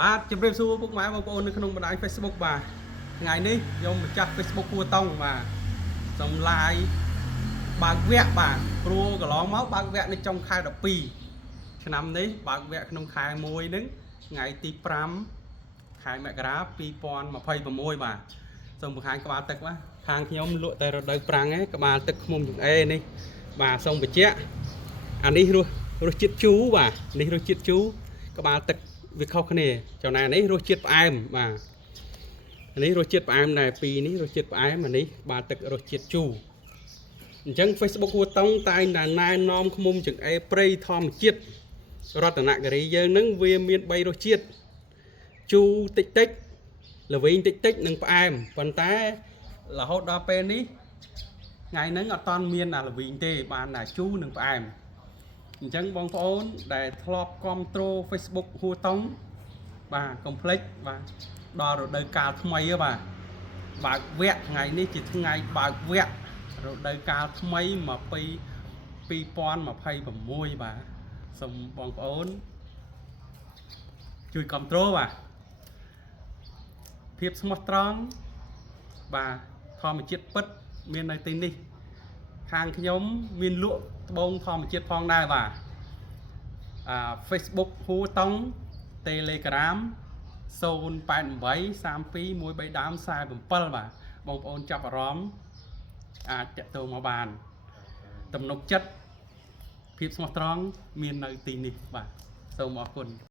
បាទជម្រាបសួរពុកម៉ែបងប្អូននៅក្នុងបណ្ដាញ Facebook បាទថ្ងៃនេះខ្ញុំម្ចាស់ Facebook គួរតង់បាទសូម live បើកវគ្គបាទព្រោះកន្លងមកបើកវគ្គនៅចុងខែ12ឆ្នាំនេះបើកវគ្គក្នុងខែ1ហ្នឹងថ្ងៃទី5ខែមករា2026បាទសូមបង្ហាញក្បាលទឹកបាទខាងខ្ញុំលក់តែរដូវប្រាំងឯងក្បាលទឹកឃ្មុំចង្អេនេះបាទសូមបញ្ជាក់អានេះរសជាតិជូរបាទនេះរសជាតិជូរក្បាលទឹកវាខុសគ្នាចំណែកនេះរសជាតិផ្អែមបាទនេះរសជាតិផ្អែមដែរពីរនេះរសជាតិផ្អែមអានេះបាទទឹករសជាតិជូរអញ្ចឹង Facebook ហួរតង់តែងតែណែនាំឃ្មុំចង្អេព្រៃធម្មជាតិរតនគិរីយើងនឹងវាមាន3រសជាតិជូរតិចល្វីងតិចនិងផ្អែមប៉ុន្តែរហូតដល់ពេលនេះថ្ងៃហ្នឹងអត់តាន់មានអាល្វីងទេបានតែជូរនិងផ្អែមអញ្ចឹងបងប្អូនដែលធ្លាប់គ្រប់គ្រង Facebook ហួរតង់បាទកុំភ្លេចបាទដល់រដូវកាលថ្មីបាទបើកវគ្គថ្ងៃនេះជាថ្ងៃបើកវគ្គរដូវកាលថ្មី2026បាទសូមបងប្អូនជួយគ្រប់គ្រងបាទភាពស្មោះត្រង់បាទធម្មជាតិពិតមាននៅទីនេះខាងខ្ញុំមានលក់ត្បូងធម្មជាតិផងដែរបាទFacebook ហួរតង់ Telegram 088 3213ដើម47បាទបងប្អូនចាប់អារម្មណ៍អាចតាក់ទងមកបានទំនុកចិត្តភាពស្មោះត្រង់មាននៅទីនេះបាទសូមអរគុណ